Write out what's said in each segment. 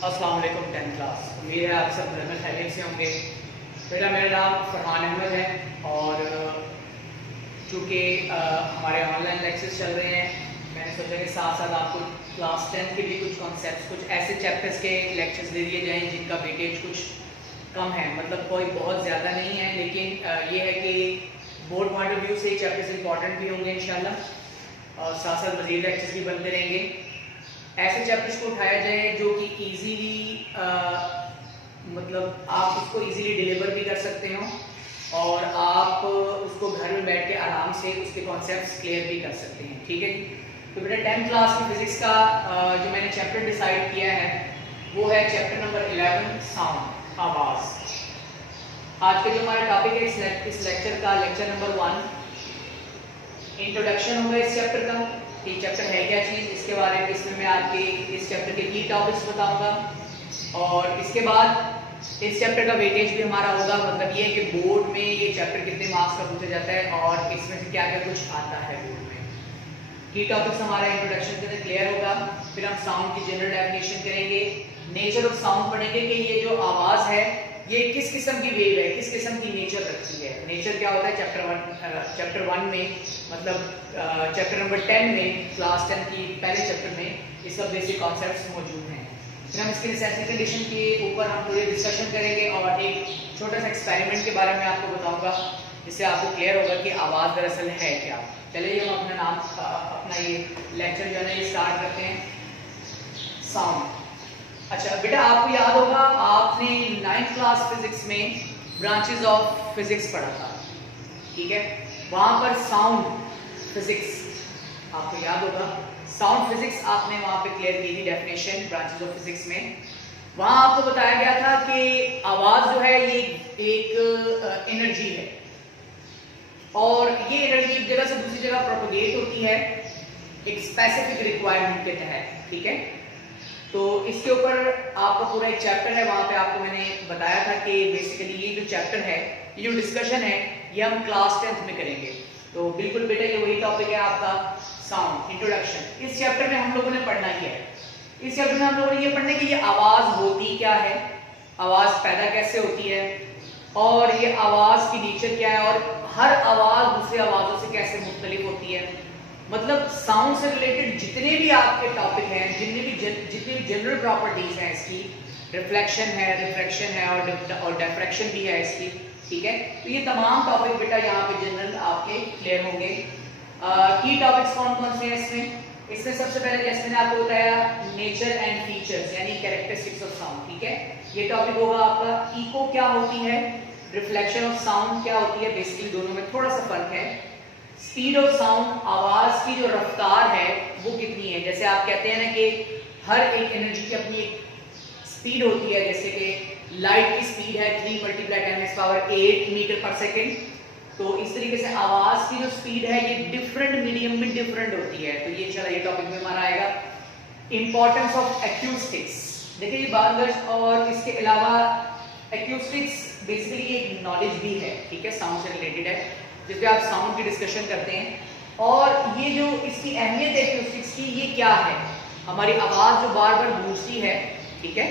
अस्सलाम वालेकुम 10th class. उम्मीद है आप सब घर में खैरियत से होंगे। बेटा मेरा नाम फरहान अहमद है और चूँकि हमारे ऑनलाइन लेक्चर्स चल रहे हैं, मैंने सोचा कि साथ साथ आपको क्लास 10 के लिए कुछ कॉन्सेप्ट्स, कुछ ऐसे चैप्टर्स के लेक्चर्स दे दिए जाएँ जिनका वेटेज कुछ कम है, मतलब कोई बहुत ज़्यादा नहीं है, लेकिन ये है कि बोर्ड पॉइंट ऑफ व्यू से चैप्टर्स इंपॉर्टेंट भी होंगे इंशाल्लाह और साथ साथ मज़ीद लेक्चर्स भी बनते रहेंगे। ऐसे चैप्टर्स को उठाया जाए जो कि इजीली मतलब आप उसको इजीली डिलीवर भी कर सकते हो और आप उसको घर में बैठ के आराम से उसके कॉन्सेप्ट्स क्लियर भी कर सकते हैं। ठीक है जी। तो बेटा 10th क्लास की फिजिक्स का जो मैंने चैप्टर डिसाइड किया है वो है चैप्टर नंबर 11 साउंड, आवाज़। आज का जो हमारा टॉपिक है इस लेक्चर का लेक्चर नंबर 1 इंट्रोडक्शन होगा इस चैप्टर का। ये चैप्टर है क्या चीज़, इसके बारे में इसमें मैं आपके इस चैप्टर के की टॉपिक्स बताऊंगा और इसके बाद इस चैप्टर का वेटेज भी हमारा होगा, मतलब ये है कि बोर्ड में ये चैप्टर कितने मार्क्स का पूछा जाता है और इसमें से क्या क्या कुछ आता है बोर्ड में। की टॉपिक्स हमारा इंट्रोडक्शन के अंदर क्लियर होगा, फिर हम साउंड की जनरल डेफिनेशन करेंगे, नेचर ऑफ साउंड पढ़ेंगे कि ये जो आवाज़ है ये किस किस्म की वेव है, किस किस्म की नेचर रखती है। नेचर क्या होता है चैप्टर 1 में, मतलब चैप्टर नंबर 10 में, क्लास 10 की पहले चैप्टर में इसका बेसिक कॉन्सेप्ट्स मौजूद हैं। फिर हम इसके नेसेसिटी कंडीशन के ऊपर हम थोड़ी डिस्कशन करेंगे और एक छोटा सा एक्सपेरिमेंट के बारे में आपको बताऊंगा जिससे आपको क्लियर होगा कि आवाज़ दरअसल है क्या। चलिए हम अपना ये लेक्चर जो है ना ये स्टार्ट करते हैं। साउंड। अच्छा बेटा आपको याद होगा आपने 9th क्लास फिजिक्स में ब्रांचेस ऑफ फिजिक्स पढ़ा था, ठीक है। वहां पर साउंड फिजिक्स आपको याद होगा, साउंड फिजिक्स आपने वहां पे क्लियर की थी डेफिनेशन ब्रांचेस ऑफ फिजिक्स में। वहां आपको बताया गया था कि आवाज जो है ये एक एनर्जी है और ये एनर्जी एक जगह से दूसरी जगह प्रोपोगेट होती है एक स्पेसिफिक रिक्वायरमेंट के तहत, ठीक है। तो इसके ऊपर आपका पूरा एक चैप्टर है, वहां पे आपको मैंने बताया था कि बेसिकली ये जो चैप्टर है, ये जो डिस्कशन है ये हम क्लास 10th में करेंगे। तो बिल्कुल बेटा ये वही टॉपिक है आपका साउंड इंट्रोडक्शन। इस चैप्टर में हम लोगों ने पढ़ना ही है, इस चैप्टर में हम लोगों ने ये पढ़ना है कि ये आवाज होती क्या है, आवाज पैदा कैसे होती है और ये आवाज की नेचर क्या है और हर आवाज दूसरी आवाजों से कैसे मुख्तलिफ होती है। मतलब साउंड से रिलेटेड जितने भी आपके टॉपिक हैं, जितनी भी जनरल प्रॉपर्टीज हैं इसकी, रिफ्लेक्शन है, रिफ्रैक्शन है और डिफ्रैक्शन भी है इसकी, ठीक है। तो ये तमाम टॉपिक बेटा यहाँ पे जनरल आपके क्लियर होंगे। की टॉपिक्स कौन कौन से हैं इसमें सबसे पहले जैसे मैंने आपको बताया नेचर एंड फीचर्स यानी कैरेक्टरिस्टिक्स ऑफ साउंड, ठीक है। ये टॉपिक होगा आपका। इको क्या होती है, रिफ्लेक्शन ऑफ साउंड क्या होती है, बेसिकली दोनों में थोड़ा सा फर्क है। स्पीड ऑफ साउंड, आवाज की जो रफ्तार है वो कितनी है। जैसे आप कहते हैं ना कि हर एक एनर्जी की अपनी एक स्पीड होती है, जैसे कि लाइट की स्पीड है 3 × 10⁻⁸ मीटर पर सेकेंड, तो इस तरीके से आवाज की जो स्पीड है ये डिफरेंट मीडियम में डिफरेंट होती है। तो ये चला ये टॉपिक में हमारा आएगा। इंपॉर्टेंस ऑफ एक्यूस्टिक्स, देखिए ये बात और इसके अलावा एक्यूस्टिक्स बेसिकली एक नॉलेज भी है, ठीक है, साउंड से रिलेटेड है जिसपे आप साउंड की डिस्कशन करते हैं। और ये जो इसकी अहमियत है एक्यूस्टिक्स की, ये क्या है, हमारी आवाज जो बार बार गूंजती है, ठीक है,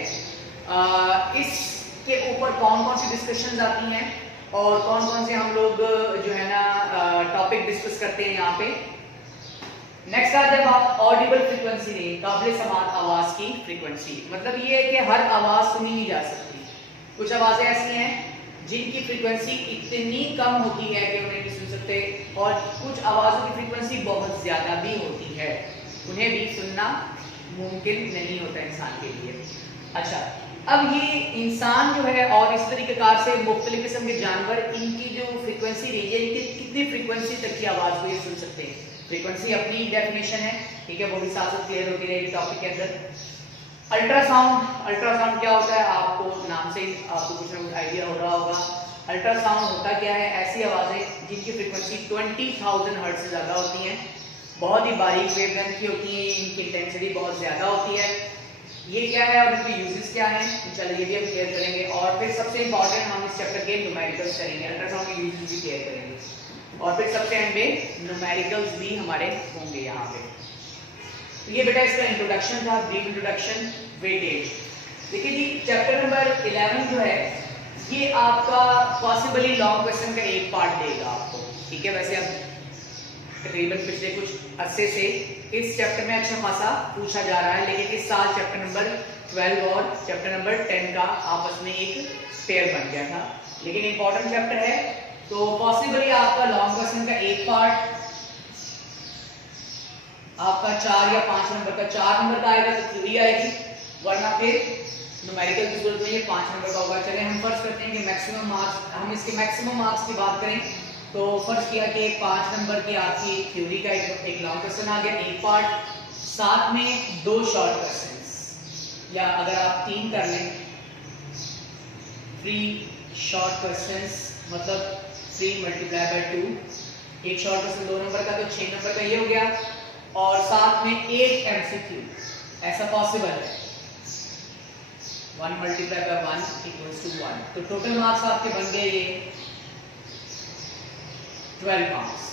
इसके ऊपर कौन कौन सी डिस्कशन आती हैं और कौन कौन से हम लोग जो है ना टॉपिक डिस्कस करते हैं यहाँ पे। नेक्स्ट आता है बात ऑडिबल फ्रीक्वेंसी नहीं, काबिल समात आवाज की फ्रीक्वेंसी। मतलब ये है कि हर आवाज सुनी नहीं जा सकती, कुछ आवाजें ऐसी हैं जिनकी फ्रीक्वेंसी इतनी कम होती है कि उन्हें नहीं सुन सकते और कुछ आवाजों की फ्रीक्वेंसी बहुत ज्यादा भी होती है, उन्हें भी सुनना मुमकिन नहीं होता इंसान के लिए। अच्छा, अब ये इंसान जो है और इस तरीकेकार से मुख्तलिफ किस्म के जानवर, इनकी जो फ्रीक्वेंसी रेंज है, इनकी कितनी फ्रीक्वेंसी तक की आवाज को ये सुन सकते हैं। फ्रीक्वेंसी अपनी डेफिनेशन है, ठीक है, वो भी साथ साथ क्लियर होती रहेगी टॉपिक के अंदर। अल्ट्रासाउंड क्या होता है, आपको नाम से आपको कुछ ना कुछ आइडिया हो रहा होगा। अल्ट्रासाउंड होता क्या है, ऐसी आवाजें जिनकी फ्रीक्वेंसी 20,000 हर्ट्ज से ज्यादा होती हैं, बहुत ही बारीक वेवलेंथ की होती हैं, इनकी इंटेंसिटी बहुत ज्यादा होती है। ये क्या है और इनके यूजेस क्या हैं, चलिए ये भी हम क्लियर करेंगे। और फिर सबसे इंपॉर्टेंट हम इस चैप्टर के न्यूमेरिकल्स करेंगे, अल्ट्रासाउंड के यूजेस भी क्लियर करेंगे और फिर सबसे एंड में न्यूमेरिकल्स भी हमारे होंगे यहाँ पे। तो ये बेटा इसका इंट्रोडक्शन था, ब्रीफ इंट्रोडक्शन। वेटेज, देखिए जी, चैप्टर नंबर 11 जो है ये आपका पॉसिबली लॉन्ग क्वेश्चन का एक पार्ट देगा आपको, ठीक है। वैसे अब तकरीबन पिछले कुछ अरसे से इस चैप्टर में अच्छा खासा पूछा जा रहा है, लेकिन इस साल चैप्टर नंबर 12 और चैप्टर नंबर 10 का आपस में एक पेयर बन गया था, लेकिन इंपॉर्टेंट चैप्टर है तो पॉसिबली आपका लॉन्ग क्वेश्चन का एक पार्ट आपका 4 या 5 नंबर का, 4 नंबर का आएगा तो थ्योरी आएगी, वरना फिर न्यूमेरिकल की जरूरत नहीं है, 5 नंबर का होगा। चले हम फर्स्ट करते हैं कि मैक्सिमम मार्क्स, हम इसके मैक्सिमम मार्क्स की बात करें तो फर्स्ट किया कि 5 नंबर की आपकी थ्योरी का एक लॉन्ग क्वेश्चन आ गया, एक पार्ट, साथ में 2 शॉर्ट क्वेश्चंस, या अगर आप 3 कर लें 3 शॉर्ट क्वेश्चंस, मतलब 3 × 2, एक शॉर्ट क्वेश्चन 2 नंबर का तो 6 नंबर का ये हो गया, और साथ में एक एमसीक्यू, ऐसा पॉसिबल है। 1 × 1 = 1, तो टोटल मार्क्स आपके बन गए ये 12 मार्क्स।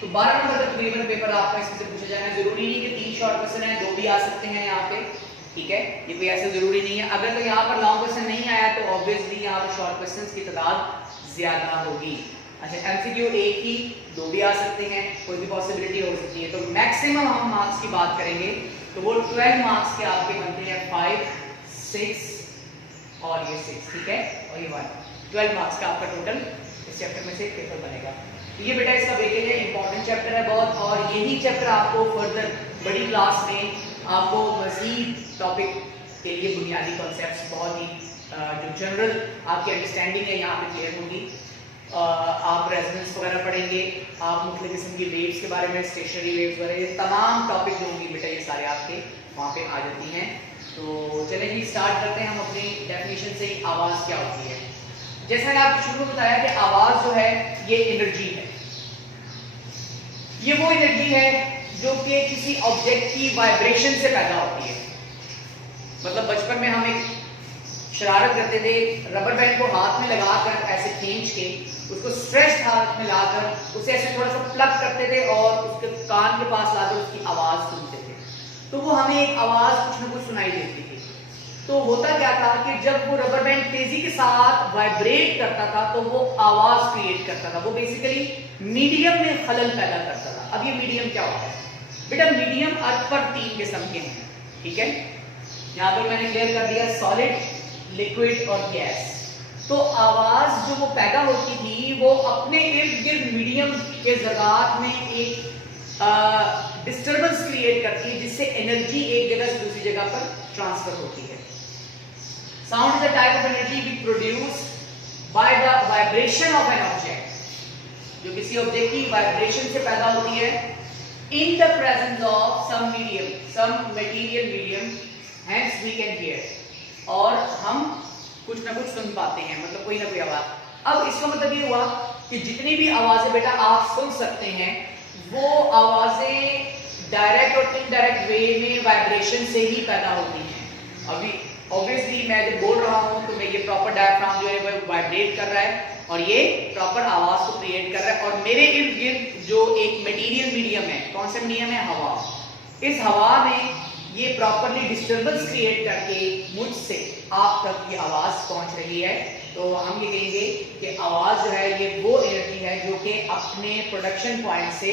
तो 12 नंबर का तकरीबन पेपर आपका इसमें से पूछा जाना है। जरूरी नहीं कि 3 शॉर्ट क्वेश्चन है, 2 भी आ सकते हैं यहाँ पे, ठीक है, ये कोई ऐसा जरूरी नहीं है। अगर तो यहाँ पर लॉन्ग क्वेश्चन नहीं आया तो ऑब्वियसली यहाँ पर शॉर्ट क्वेश्चंस की तादाद ज्यादा होगी। अच्छा, एमसीक्यू एक ही, 2 भी आ सकते हैं, कोई भी पॉसिबिलिटी हो सकती है। तो मैक्सिमम हम मार्क्स की बात करेंगे तो वो 12 मार्क्स के आपके बनते हैं, 5, 6 और ये 6, ठीक है, और ये 1, 12 मार्क्स का आपका टोटल इस चैप्टर में से पेपर बनेगा। ये बेटा इसका वेटेज है, इंपॉर्टेंट चैप्टर है बहुत, और यही चैप्टर आपको फर्दर बड़ी क्लास में आपको मजीद टॉपिक के लिए बुनियादी कॉन्सेप्ट्स, बहुत ही जो जनरल आपकी अंडरस्टैंडिंग है यहाँ पे क्लियर होगी। आप रेजोनेंस वगैरह पढ़ेंगे, आप मुख्तलिफ किस्म की वेव्स के बारे में, स्टेशनरी वेव्स वगैरह तमाम टॉपिक जो होंगे बेटा ये सारे आपके वहाँ पे आ जाती हैं। तो चलिए जी स्टार्ट करते हैं हम अपनी डेफिनेशन से। आवाज़ क्या होती है? जैसा मैंने आपको शुरू में बताया कि आवाज़ जो है ये एनर्जी है, ये वो एनर्जी है जो कि किसी ऑब्जेक्ट की वाइब्रेशन से पैदा होती है। मतलब बचपन में हम एक शरारत करते थे, रबर बैंड को हाथ में लगाकर ऐसे खींच के उसको स्ट्रेच हाथ में लाकर उसे ऐसे थोड़ा सा प्लग करते थे और उसके कान के पास लाकर उसकी आवाज सुनते थे, तो वो हमें एक आवाज कुछ ना कुछ सुनाई देती थी। तो होता क्या था कि जब वो रबर बैंड तेजी के साथ वाइब्रेट करता था तो वो आवाज क्रिएट करता था, वो बेसिकली मीडियम में खलल पैदा करता था। अब ये मीडियम क्या होता है बेटा? मीडियम अर्थ पर 3 किस्म के हैं, ठीक है, यहाँ पर मैंने क्लियर कर दिया, सॉलिड, लिक्विड और गैस। तो आवाज जो वो पैदा होती थी वो अपने इर्द गिर्द मीडियम के ज़रात में एक डिस्टर्बेंस क्रिएट करती है, जिससे एनर्जी एक जगह से दूसरी जगह पर ट्रांसफर होती है। Sound is the type of energy we produce by the vibration of an object, जो किसी ऑब्जेक्ट की वाइब्रेशन से पैदा होती है in the presence of some medium, some material medium, hence we can hear, और हम कुछ ना कुछ सुन पाते हैं, मतलब कोई ना कोई आवाज। अब इसका मतलब ये हुआ कि जितनी भी आवाजें बेटा आप सुन सकते हैं वो आवाजें डायरेक्ट और इनडायरेक्ट वे में वाइब्रेशन से ही पैदा होती हैं। अभी ऑब्वियसली मैं जब बोल रहा हूं तो मैं ये प्रॉपर डायफ्राम जो है वो वाइब्रेट कर रहा है और ये प्रॉपर आवाज को क्रिएट कर रहा है, और मेरे इर्द गिर्द जो एक मटेरियल मीडियम है, कौन सा मीडियम है? हवा। इस हवा में ये प्रॉपरली डिस्टर्बेंस क्रिएट करके मुझसे आप तक ये आवाज पहुंच रही है। तो हम ये कहेंगे कि आवाज जो है ये वो एनर्जी है जो कि अपने प्रोडक्शन पॉइंट से,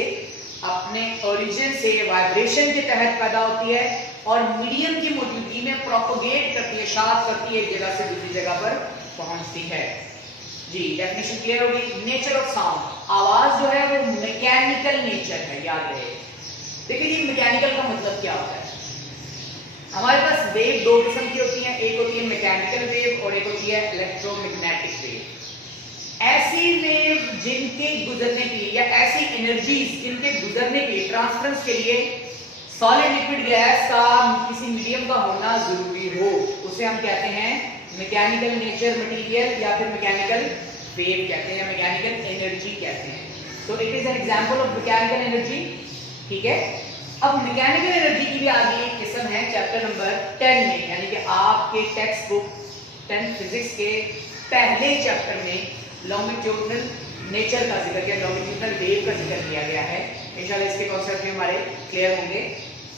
अपने ओरिजिन से वाइब्रेशन के तहत पैदा होती है और मीडियम की मौजूदगी में प्रोपोगेट करती है, शार्प करती है, एक जगह से दूसरी जगह पर पहुंचती है। जी डेफिनेशन क्लियर होगी। नेचर ऑफ साउंड, आवाज जो है वो मैकेनिकल नेचर है, याद रहे। देखिए ये मैकेनिकल का मतलब क्या होता है? हमारे पास वेव 2 किस्म की होती हैं, एक होती है मैकेनिकल वेव और एक होती है इलेक्ट्रोमैग्नेटिक वेव। ऐसी वेव जिनके गुजरने के लिए या ऐसी एनर्जीज जिनके गुजरने के लिए, ट्रांसफरेंस के लिए सॉलिड लिक्विड गैस का किसी मीडियम का होना जरूरी हो, उसे हम कहते हैं मैकेनिकल नेचर मटेरियल या फिर मैकेनिकल वेव कहते हैं, मैकेनिकल एनर्जी कहते हैं। तो it is an example of mechanical energy, ठीक है। अब मैकेनिकल एनर्जी की भी आगे एक किस्म है चैप्टर नंबर 10 में, यानी कि आपके टेक्स्ट बुक 10 फिजिक्स के पहले चैप्टर में लॉन्गिट्यूडनल नेचर का जिक्र किया, लॉन्गिट्यूडनल वेव का जिक्र किया गया है। इंशाल्लाह इसके कॉन्सेप्ट भी हमारे क्लियर होंगे।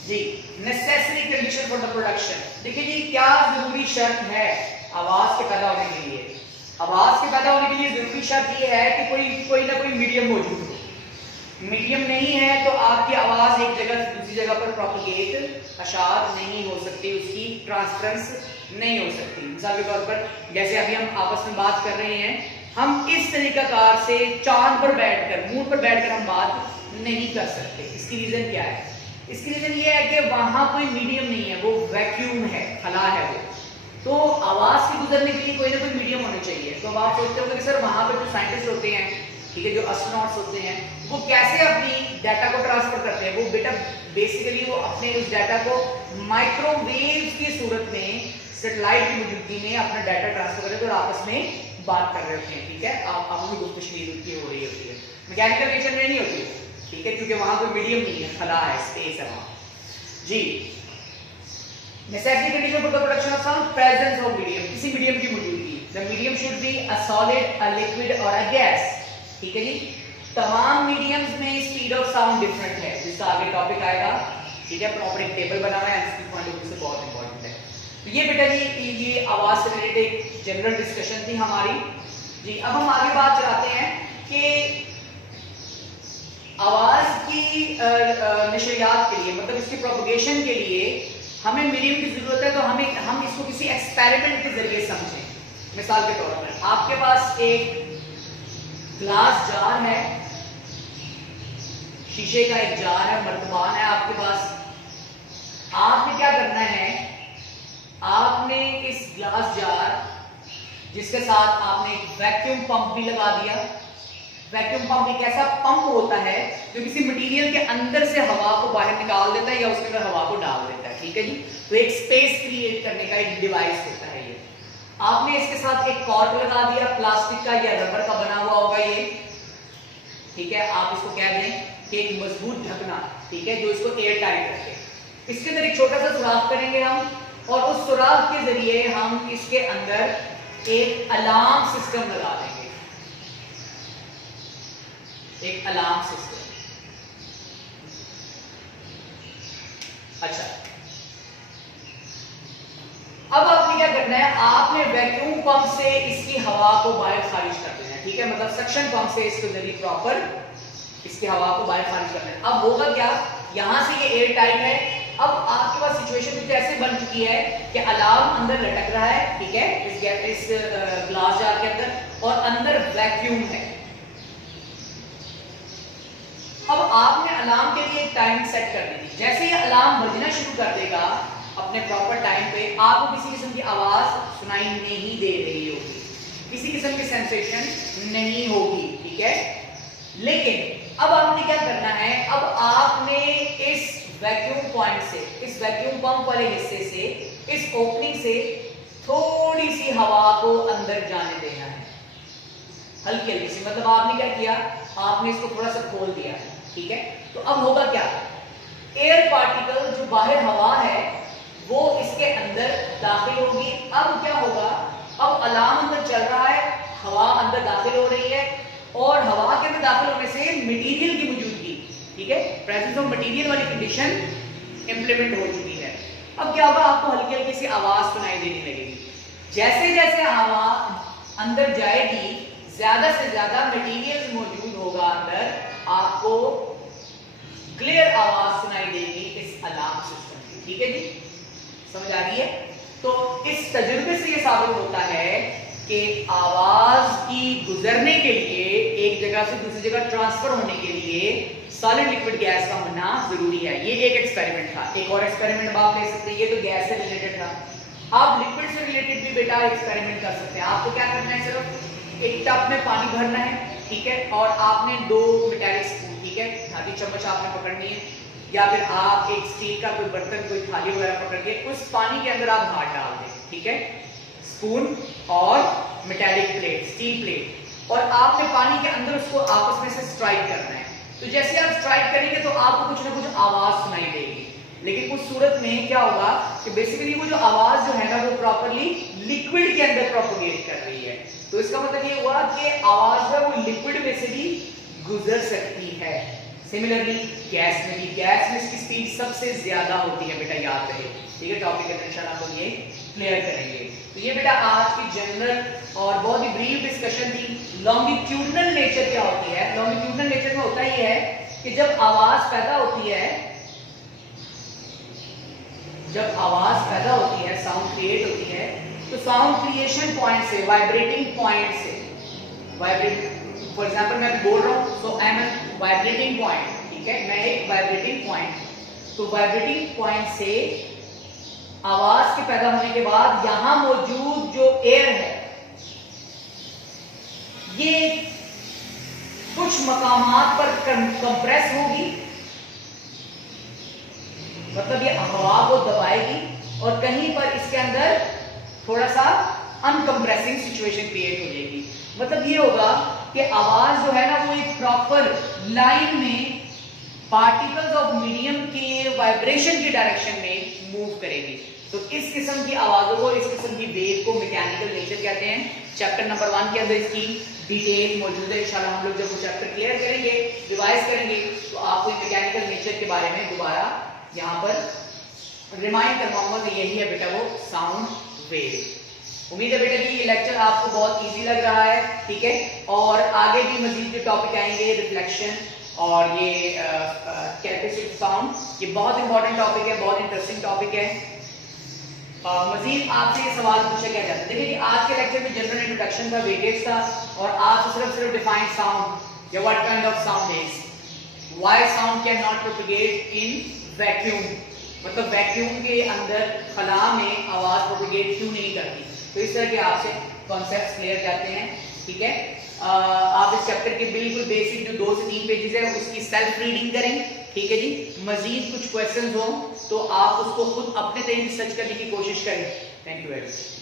जी necessary condition for the production. देखिए जी क्या जरूरी शर्त है आवाज के पैदा होने के लिए? आवाज के पैदा होने के लिए जरूरी शर्त ये है कि कोई ना कोई मीडियम मौजूद हो। मीडियम नहीं है तो आपकी आवाज एक जगह से दूसरी जगह पर प्रोपगेट अशात नहीं हो सकती, उसकी ट्रांसफरेंस नहीं हो सकती। मिसाल के तौर पर जैसे अभी हम आपस में बात कर रहे हैं, हम इस तरीकाकार से चांद पर बैठकर, मून पर बैठकर हम बात नहीं कर सकते। इसकी रीजन क्या है? इसकी रीजन ये है कि वहां कोई मीडियम नहीं है, वो वैक्यूम है, खला है वो। तो आवाज से गुजरने के लिए कोई ना कोई मीडियम होना चाहिए। तो अब आप सोचते होंगे कि सर वहां पर जो साइंटिस्ट होते हैं, ठीक है, जो एस्ट्रोनॉट्स होते हैं, वो कैसे अपनी डाटा को ट्रांसफर करते हैं? वो बेटा बेसिकली वो अपने उस डाटा को माइक्रोवेव्स की सूरत में सैटेलाइट की मौजूदगी में अपना डाटा ट्रांसफर करते हैं और आपस में बात कर रहे होते हैं। ठीक है, आपस में गुफ्तगू हो रही होती है, मैकेनिकल नेचर में नहीं होती, ठीक है, क्योंकि वहां कोई मीडियम नहीं है, खला है, स्पेस है वहां। जी necessary condition for the production of sound, presence of medium, किसी मीडियम की मौजूदगी। The medium should be a solid, a liquid और अ गैस। ठीक है जी, तमाम मीडियम्स में स्पीड ऑफ साउंड डिफरेंट है, जिसका आगे टॉपिक आएगा। ठीक है, प्रॉपर एक टेबल बना हुआ है, इसकी पॉइंट ऑफ व्यू से बहुत इंपॉर्टेंट है। तो ये बेटा जी ये आवाज से रिलेटेड एक जनरल डिस्कशन थी हमारी। जी अब हम आगे बात चलाते हैं कि आवाज की नशरियात के लिए, मतलब इसकी प्रोपगेशन के लिए हमें मीडियम की जरूरत है। तो हम इसको किसी एक्सपेरिमेंट के जरिए समझें। मिसाल के तौर पर आपके पास एक ग्लास जार है, शीशे का एक जार है, मर्तबान है आपके पास। आपने क्या करना है, आपने इस ग्लास जार जिसके साथ आपने एक वैक्यूम पंप भी लगा दिया। वैक्यूम पंप एक ऐसा पंप होता है जो किसी मटेरियल के अंदर से हवा को बाहर निकाल देता है या उसके अंदर हवा को डाल देता है। ठीक है जी, तो एक स्पेस क्रिएट करने का एक डिवाइस होता है ये। आपने इसके साथ एक कॉर्क लगा दिया, प्लास्टिक का या रबर का बना हुआ होगा ये। ठीक है, आप इसको कह दें कि एक मजबूत ढकना, ठीक है, जो इसको एयर टाइट रखे। इसके अंदर एक छोटा सा सुराख करेंगे हम, और उस सुराख के जरिए हम इसके अंदर एक अलार्म सिस्टम लगा देंगे, एक अलार्म सिस्टम। अच्छा, अब आपने क्या करना है, आपने वैक्यूम पंप से इसकी हवा को बाहर खारिज कर देना है। ठीक है, मतलब सक्शन पंप से इसके जरिए प्रॉपर इसकी हवा को बाहर खारिज करना है। अब होगा क्या, यहां से ये एयर टाइट है। अब आपके पास सिचुएशन कुछ ऐसे बन चुकी है कि अलार्म अंदर लटक रहा है, ठीक है, इस ग्लास जार के अंदर, और अंदर वैक्यूम है। अब आपने अलार्म के लिए एक टाइम सेट कर दी। जैसे ही अलार्म बजना शुरू कर देगा अपने प्रॉपर टाइम पे, आपको किसी किस्म की आवाज सुनाई नहीं दे रही होगी, किसी किस्म की सेंसेशन नहीं होगी। ठीक है, लेकिन अब आपने क्या करना है, अब आपने इस वैक्यूम पॉइंट से, इस वैक्यूम पंप वाले हिस्से से, इस ओपनिंग से थोड़ी सी हवा को अंदर जाने देना है, हल्की हल्की सी। मतलब आपने क्या किया, आपने इसको थोड़ा सा खोल दिया। ठीक है, तो अब होगा क्या, एयर पार्टिकल जो बाहर हवा है वो इसके अंदर दाखिल होगी। अब क्या होगा, अब अलार्म अंदर चल रहा है, हवा अंदर दाखिल हो रही है, और हवा के अंदर दाखिल होने से मटेरियल की मौजूदगी, ठीक है, प्रेजेंस ऑफ मटेरियल वाली कंडीशन इंप्लीमेंट हो चुकी है। अब क्या होगा, आपको हल्की हल्की सी आवाज सुनाई देने लगेगी। जैसे जैसे हवा अंदर जाएगी, ज्यादा से ज्यादा मटेरियल मौजूद होगा अंदर, आपको क्लियर आवाज सुनाई देगी इस अलार्म सिस्टम की। ठीक है जी, समझ आ रही है? तो इस तजुर्बे से ये साबित होता है कि आवाज की गुजरने के लिए, एक जगह से दूसरी जगह ट्रांसफर होने के लिए सॉलिड लिक्विड गैस का होना जरूरी है। ये एक एक्सपेरिमेंट था। एक और एक्सपेरिमेंट आप ले सकते हैं, ये तो गैस से रिलेटेड था। आप लिक्विड से रिलेटेड भी बेटा एक्सपेरिमेंट कर सकते हैं। आपको क्या करना है, सिर्फ एक टब में पानी भरना है, ठीक है, और आपने 2 मेटालिक स्पून, ठीक है, धातु चम्मच आपने पकड़नी है, या फिर आप एक स्टील का कोई बर्तन, कोई थाली वगैरह पकड़ के उस पानी के अंदर आप हाथ डाल दें। ठीक है, स्पून और मेटालिक प्लेट, स्टील प्लेट, और आपने पानी के अंदर उसको आपस में से स्ट्राइक करना है। तो जैसे आप स्ट्राइक करेंगे तो आपको कुछ ना कुछ आवाज सुनाई देगी, लेकिन उस सूरत में क्या होगा कि बेसिकली वो जो आवाज जो है ना, वो प्रॉपर्ली लिक्विड के अंदर प्रोपोगेट कर रही है। तो इसका मतलब ये हुआ कि आवाज है वो लिक्विड में से भी गुजर सकती है। सिमिलरली गैस में भी, गैस में इसकी स्पीड सबसे ज्यादा होती है बेटा, याद रहे। ठीक है, टॉपिक के अंदर हम लोग ये क्लियर करेंगे। तो ये बेटा आज की जनरल और बहुत ही ब्रीफ डिस्कशन थी। लॉन्गिट्यूडनल नेचर क्या होती है? लॉन्गिट्यूडनल नेचर में होता ही है कि जब आवाज पैदा होती है, साउंड क्रिएट होती है, तो साउंड क्रिएशन पॉइंट से, वाइब्रेटिंग पॉइंट से, फॉर एग्जाम्पल मैं बोल रहा हूं, so I am a vibrating point. ठीक है, मैं एक वाइब्रेटिंग पॉइंट, तो वाइब्रेटिंग पॉइंट से आवाज के पैदा होने के बाद यहां मौजूद जो एयर है, ये कुछ मकामात पर कंप्रेस होगी, मतलब ये हवा को दबाएगी, और कहीं पर इसके अंदर थोड़ा सा अनकंप्रेसिंग सिचुएशन क्रिएट हो जाएगी। मतलब ये होगा कि आवाज जो है ना, वो एक प्रॉपर लाइन में पार्टिकल्स ऑफ मीडियम के वाइब्रेशन की डायरेक्शन में मूव करेगी। तो इस किस्म की आवाजों को, इस किस्म की वेव को मैकेनिकल नेचर कहते हैं। चैप्टर नंबर 1 के अंदर इसकी डिटेल मौजूद है। इंशाल्लाह हम लोग जब वो चैप्टर क्लियर करेंगे, रिवाइज करेंगे, तो आपको मैकेनिकल नेचर के बारे में दोबारा यहाँ पर रिमाइंड करवाऊंगा कि यही है बेटा वो साउंड वेव। उम्मीद है बेटा कि ये लेक्चर आपको बहुत इजी लग रहा है। ठीक है, और आगे भी मजीद जो टॉपिक आएंगे, रिफ्लेक्शन और ये कैपेसिटिव साउंड, ये बहुत इंपॉर्टेंट टॉपिक है, बहुत इंटरेस्टिंग टॉपिक है। मजीद आपसे ये सवाल पूछा गया जाता है। देखिए कि आज के लेक्चर में जनरल इंट्रोडक्शन था, वेटेज था, और आज सिर्फ डिफाइन साउंड या what kind of sound is, why sound can not propagate in vacuum, मतलब वैक्यूम के अंदर खला में आवाज प्रोपेगेट क्यों नहीं करती। तो इस तरह के आपसे कॉन्सेप्ट्स क्लियर जाते हैं। ठीक है, आप इस चैप्टर के बिल्कुल बेसिक जो 2 से 3 पेजेस है उसकी सेल्फ रीडिंग करें। ठीक है जी, मजीद कुछ क्वेश्चंस हो तो आप उसको खुद अपने तरीके से सर्च करने की कोशिश करें। Thank you very much.